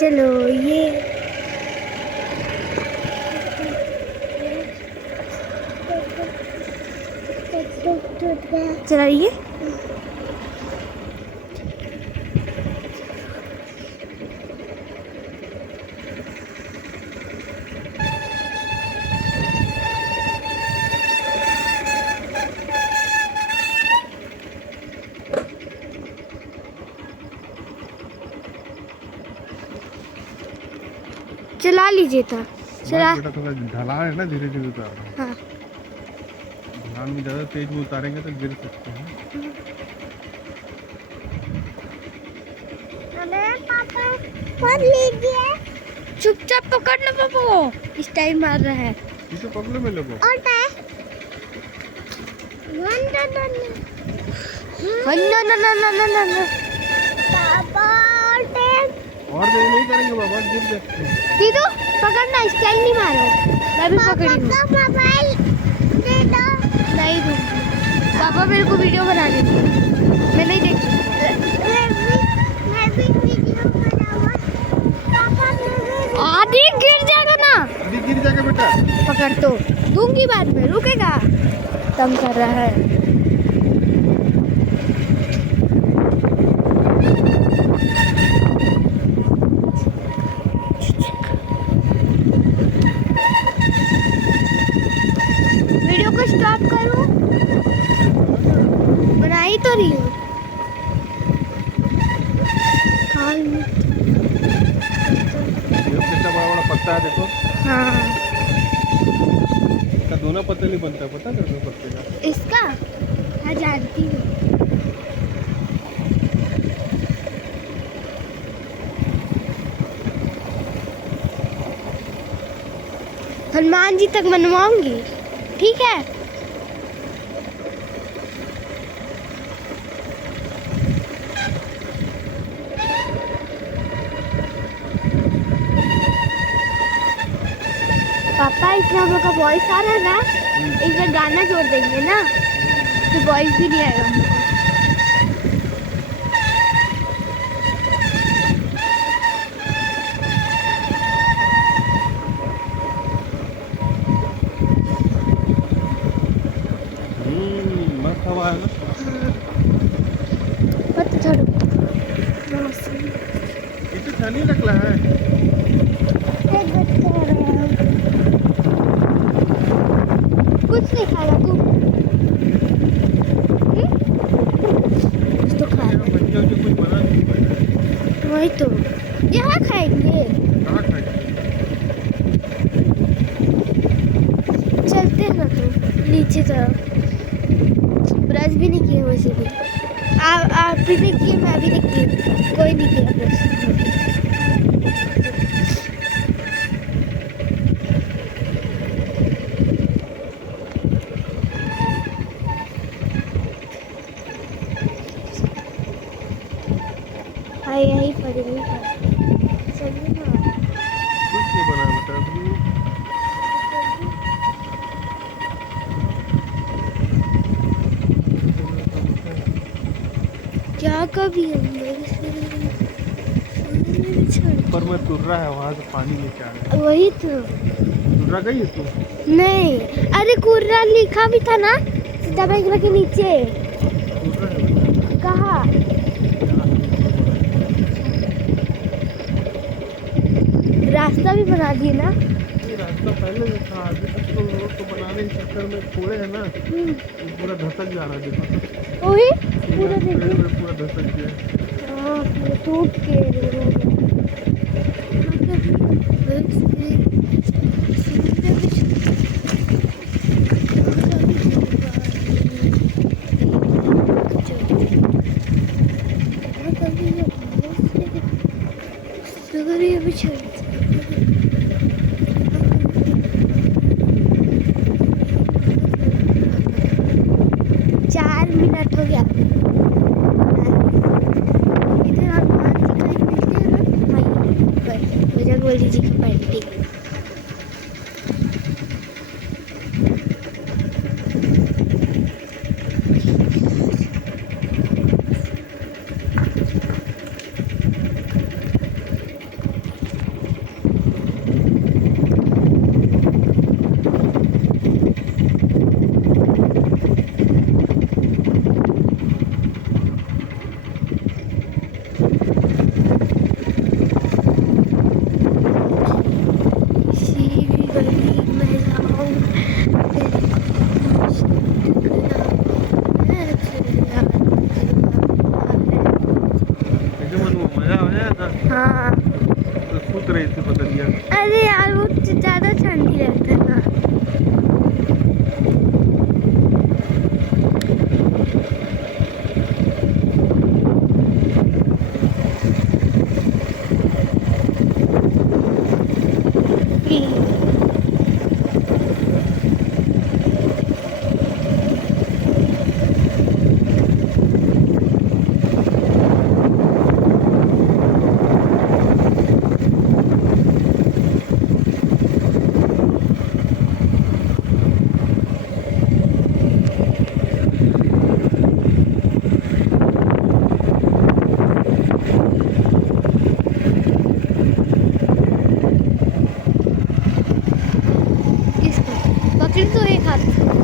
चलो ये चलाइए। चला लीजिए था चला। बेटा थोड़ा ढलान है ना, धीरे धीरे उतारना। हाँ ढलान में ज्यादा तेज में उतारेंगे तो गिर सकते हैं। पापा पकड़ लीजिए। चुपचाप पकड़ लो पापा को, इस टाइम मार रहा है। इसे पकड़ो मेरे को। और और देर नहीं करेंगे बाबा, गिर सकते हैं। दीदू पकड़ना, स्टाइल नहीं मारो। मैं भी पकड़ी हूँ। मोबाइल दे दो। नहीं दूँगी। पापा मेरे को वीडियो बनाने दो, मैं नहीं देखती। मैं भी वीडियो बनाऊंगा। पापा आदि गिर जाएगा ना। आदि गिर जाएगा बेटा। पकड़ तो दूंगी बाद में, रुकेगा। तंग कर रहा है। वीडियो को स्टॉप करूं? बना ही तो रही हूँ। कितना बड़ा बड़ा पत्ता है देखो। हाँ इसका दोनों पत्ते नहीं बनता, पता है दो पत्ते का। इसका हाँ जानती हूँ। हनुमान जी तक बनवाऊंगी, ठीक है। पापा इसमें हम लोग का वॉइस आ रहा है ना, इसमें गाना जोड़ देंगे ना तो वॉइस भी नहीं आएगा हम लोग को। मस्त हवा है ना। इसे थैली रखला है। कुछ नहीं खाएगा तू। कुछ तो खाएगा। बच्चों के कुछ बना नहीं पाया। वही तो यहाँ खाएंगे। कहाँ खाएगा? चलते हैं ना तो नीचे तरफ। ब्रश भी नहीं किए वैसे भी। आप भी नहीं किए, मैं भी नहीं किए, कोई नहीं किया ब्रश। हाँ यही पड़ेगी। चलिए ना। कुछ नहीं बना बेटा अभी। क्या कभी ऊपर में तुर्रा है, वहाँ से पानी लेके आ रहा है। वही तो। तुर्रा गई है तू? नहीं, अरे कुर्रा लिखा भी था ना सीता बैंक के नीचे। तुर्रा है बेटा। कहाँ? रास्ता भी बना दिए ना। ये रास्ता पहले से था, अभी तक तो रोड को बनाने के चक्कर में थोड़े है ना, ये पूरा धसक जा रहा है देखो। वही पूरा पेड़ देखिए। में पूरा धसक गया। हाँ पूरा टूट के। हो गया। इधर हनुमान जी का ही मिलते हैं ना, वहीं बजरंगबली जी की पेंटिंग। है ना, हाँ तो सूत रही थी बदरिया। अरे यार वो ज़्यादा ठंडी रहता है ना। इसको पकड़ तो एक हाथ से।